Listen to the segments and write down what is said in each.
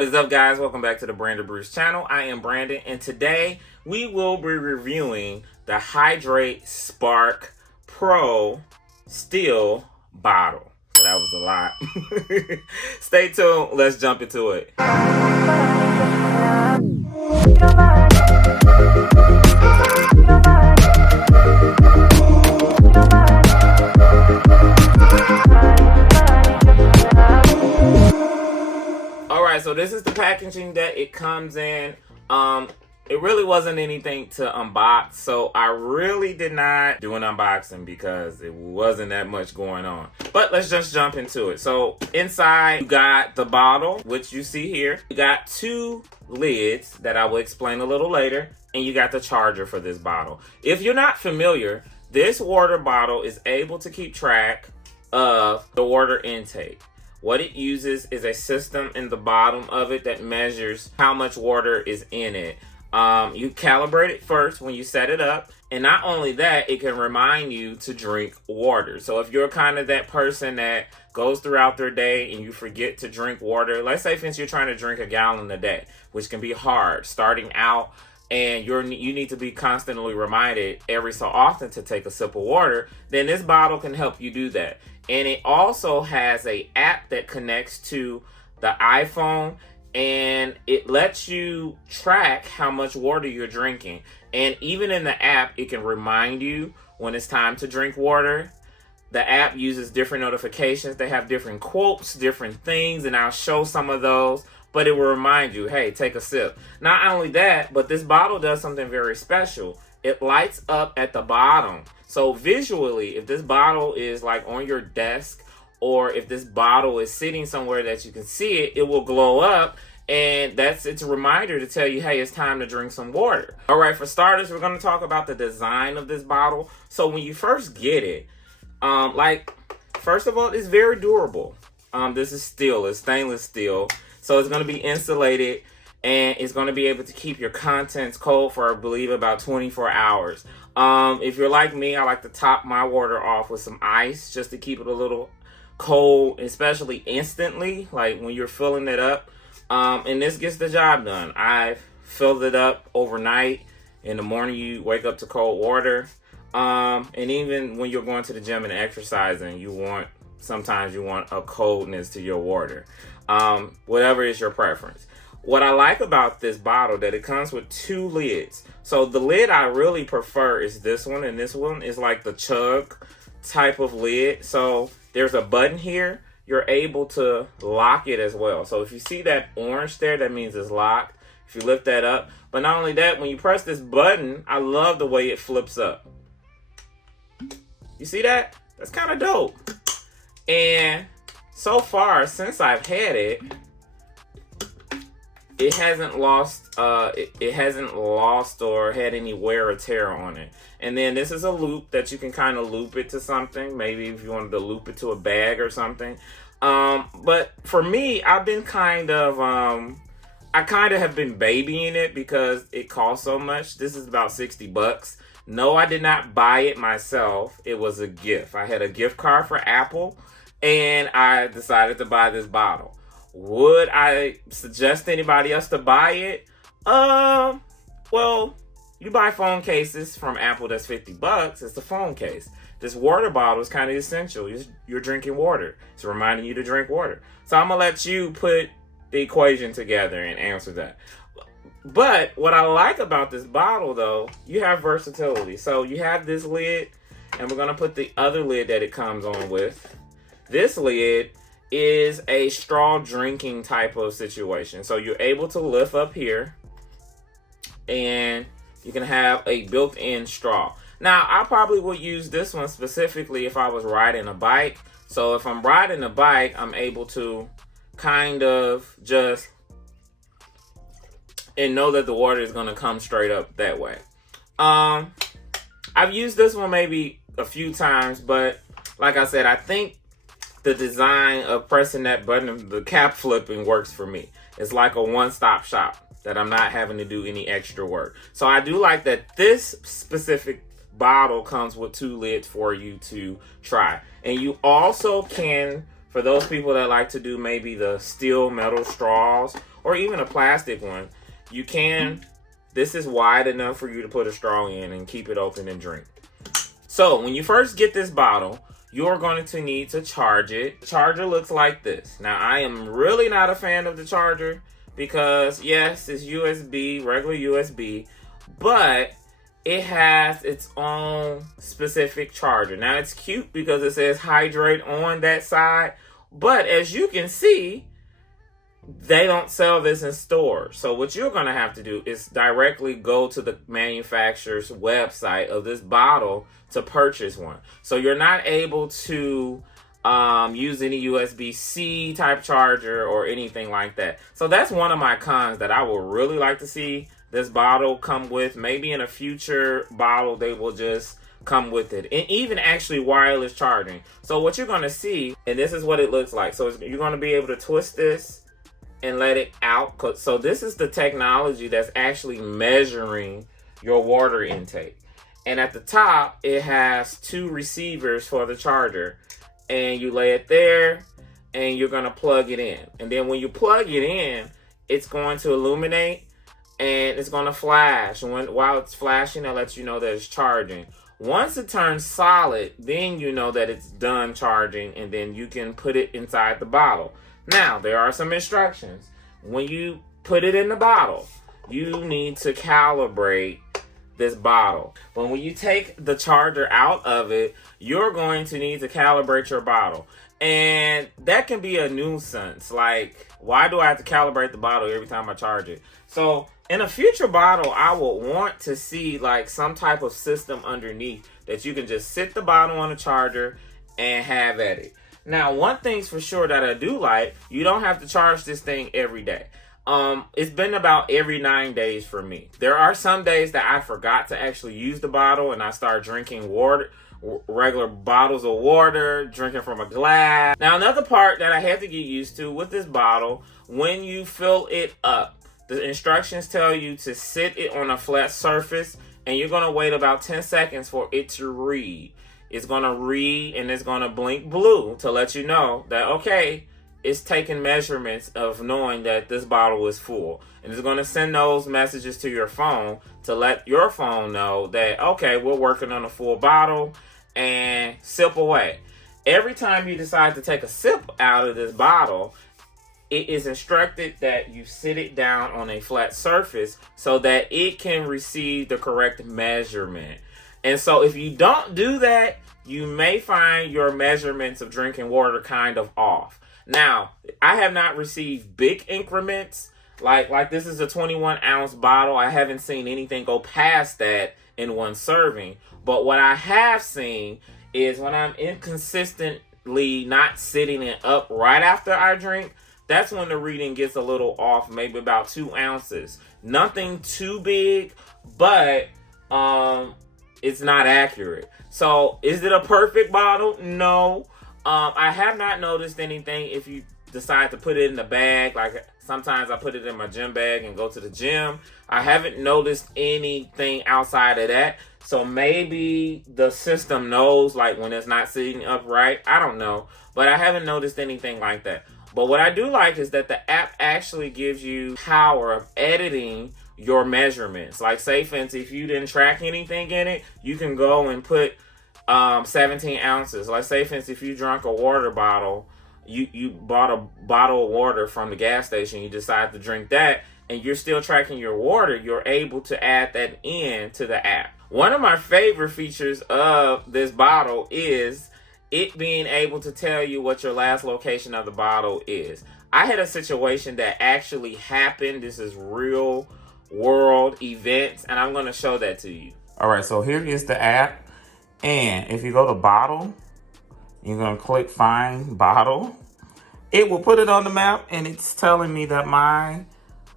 What is up, guys? Welcome back to the Brandon Brews channel. I am Brandon, and today we will be reviewing the Hidrate Spark Pro Steel Bottle. So that was a lot. Stay tuned. Let's jump into it. Alright, so this is the packaging that it comes in. It really wasn't anything to unbox, so I really did not do an unboxing because it wasn't that much going on. But let's just jump into it. So inside, you got the bottle, which you see here. You got two lids that I will explain a little later, and you got the charger for this bottle. If you're not familiar, this water bottle is able to keep track of the water intake. What it uses is a system in the bottom of it that measures how much water is in it. You calibrate it first when you set it up, and not only that, it can remind you to drink water. So if you're kind of that person that goes throughout their day and you forget to drink water, let's say for instance you're trying to drink a gallon a day, which can be hard starting out, and you need to be constantly reminded every so often to take a sip of water, then this bottle can help you do that. And it also has an app that connects to the iPhone, and it lets you track how much water you're drinking. And even in the app, it can remind you when it's time to drink water. The app uses different notifications. They have different quotes, different things, and I'll show some of those. But it will remind you, hey, take a sip. Not only that, but this bottle does something very special. It lights up at the bottom. So visually, if this bottle is like on your desk, or if this bottle is sitting somewhere that you can see it, it will glow up, and it's a reminder to tell you, hey, it's time to drink some water. All right, for starters, we're going to talk about the design of this bottle. So when you first get it, first of all, it's very durable. This is steel, it's stainless steel. So it's going to be insulated, and it's going to be able to keep your contents cold for, I believe, about 24 hours. If you're like me, I like to top my water off with some ice just to keep it a little cold, especially instantly, like when you're filling it up. And this gets the job done. I've filled it up overnight. In the morning, you wake up to cold water. And even when you're going to the gym and exercising, sometimes you want a coldness to your water. Whatever is your preference. What I like about this bottle, that it comes with two lids. So the lid I really prefer is this one, and this one is like the chug type of lid. So there's a button here. You're able to lock it as well. So if you see that orange there, that means it's locked. If you lift that up. But not only that, when you press this button, I love the way it flips up. You see that? That's kind of dope. And so far, since I've had it, it hasn't lost or had any wear or tear on it. And then this is a loop that you can kind of loop it to something. Maybe if you wanted to loop it to a bag or something. But for me, I've been I kind of have been babying it because it costs so much. This is about 60 bucks. No, I did not buy it myself. It was a gift. I had a gift card for Apple, and I decided to buy this bottle. Would I suggest anybody else to buy it? Well, you buy phone cases from Apple that's 50 bucks. It's the phone case. This water bottle is kind of essential. You're drinking water. It's reminding you to drink water. So I'm going to let you put the equation together and answer that. But what I like about this bottle, though, you have versatility. So you have this lid, and we're going to put the other lid that it comes on with. This lid is a straw drinking type of situation. So you're able to lift up here, and you can have a built-in straw. Now, I probably would use this one specifically if I was riding a bike. So if I'm riding a bike, I'm able to kind of just and know that the water is going to come straight up that way. I've used this one maybe a few times, but like I said, I think the design of pressing that button, the cap flipping, works for me. It's like a one-stop shop that I'm not having to do any extra work. So I do like that this specific bottle comes with two lids for you to try. And you also can, for those people that like to do maybe the steel metal straws, or even a plastic one, you can, this is wide enough for you to put a straw in and keep it open and drink. So when you first get this bottle, you're going to need to charge it. The charger looks like this. Now, I am really not a fan of the charger because, yes, it's USB, regular USB, but it has its own specific charger. Now, it's cute because it says Hydrate on that side, but as you can see, they don't sell this in stores. So what you're going to have to do is directly go to the manufacturer's website of this bottle to purchase one. So you're not able to use any USB-C type charger or anything like that. So that's one of my cons that I would really like to see this bottle come with. Maybe in a future bottle they will just come with it, and even actually wireless charging. So what you're going to see, and this is what it looks like. So you're going to be able to twist this and let it out. So this is the technology that's actually measuring your water intake. And at the top, it has 2 receivers for the charger. And you lay it there, and you're going to plug it in. And then when you plug it in, it's going to illuminate, and it's going to flash. And while it's flashing, it lets you know that it's charging. Once it turns solid, then you know that it's done charging, and then you can put it inside the bottle. Now, there are some instructions. When you put it in the bottle, you need to calibrate this bottle. But when you take the charger out of it, you're going to need to calibrate your bottle. And that can be a nuisance. Like, why do I have to calibrate the bottle every time I charge it? So in a future bottle, I would want to see like some type of system underneath that you can just sit the bottle on a charger and have at it. Now, one thing's for sure that I do like, you don't have to charge this thing every day. It's been about every 9 days for me. There are some days that I forgot to actually use the bottle and I start drinking water, regular bottles of water, drinking from a glass. Now, another part that I had to get used to with this bottle, when you fill it up, the instructions tell you to sit it on a flat surface and you're going to wait about 10 seconds for it to read. It's going to read and it's going to blink blue to let you know that, okay, it's taking measurements of knowing that this bottle is full. And it's going to send those messages to your phone to let your phone know that, okay, we're working on a full bottle, and sip away. Every time you decide to take a sip out of this bottle, it is instructed that you sit it down on a flat surface so that it can receive the correct measurement. And so if you don't do that, you may find your measurements of drinking water kind of off. Now, I have not received big increments. Like this is a 21-ounce bottle. I haven't seen anything go past that in one serving. But what I have seen is when I'm inconsistently not sitting it up right after I drink, that's when the reading gets a little off, maybe about 2 ounces. Nothing too big, but it's not accurate. So, is it a perfect bottle? No. I have not noticed anything if you decide to put it in the bag. Like sometimes I put it in my gym bag and go to the gym. I haven't noticed anything outside of that. So maybe the system knows like when it's not sitting upright. I don't know. But I haven't noticed anything like that. But what I do like is that the app actually gives you power of editing your measurements. Like say, for instance, if you didn't track anything in it, you can go and put 17 ounces. Like say, for instance, if you drank a water bottle, you bought a bottle of water from the gas station, you decide to drink that, and you're still tracking your water, you're able to add that in to the app. One of my favorite features of this bottle is it being able to tell you what your last location of the bottle is. I had a situation that actually happened. This is real world events, and I'm going to show that to you. All right, so here is the app. And if you go to bottle, you're going to click find bottle. It will put it on the map, and it's telling me that my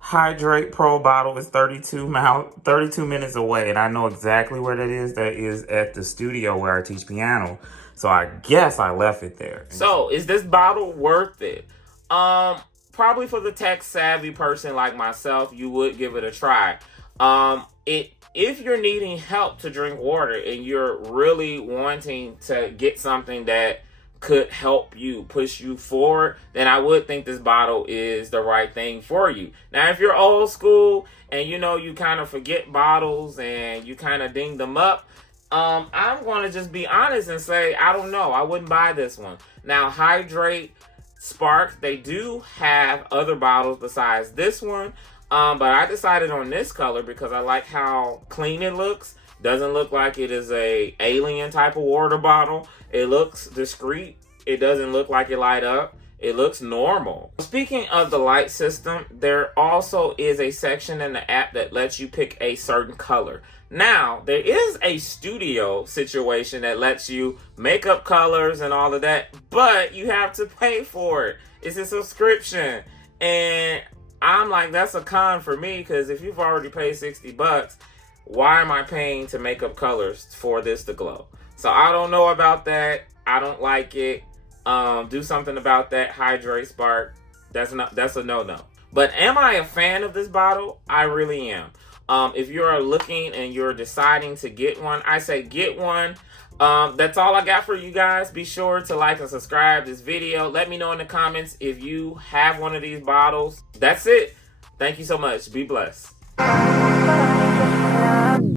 Hidrate Pro bottle is 32 minutes away. And I know exactly where that is. That is at the studio where I teach piano. So I guess I left it there. So is this bottle worth it? Probably for the tech savvy person like myself, you would give it a try. If you're needing help to drink water and you're really wanting to get something that could help you, push you forward, then I would think this bottle is the right thing for you. Now, if you're old school and you know you kind of forget bottles and you kind of ding them up, I'm going to just be honest and say, I don't know. I wouldn't buy this one. Now, Hidrate Spark, they do have other bottles besides this one. But I decided on this color because I like how clean it looks. Doesn't look like it is a alien type of water bottle. It looks discreet. It doesn't look like it light up. It looks normal. Speaking of the light system, there also is a section in the app that lets you pick a certain color. Now, there is a studio situation that lets you make up colors and all of that, but you have to pay for it. It's a subscription. And I'm like, that's a con for me, because if you've already paid $60, why am I paying to make up colors for this to glow? So I don't know about that. I don't like it. Do something about that. Hidrate Spark. That's a no-no. But am I a fan of this bottle? I really am. If you're looking and you're deciding to get one, I say get one. That's all I got for you guys. Be sure to like and subscribe this video. Let me know in the comments if you have one of these bottles. That's it. Thank you so much. Be blessed.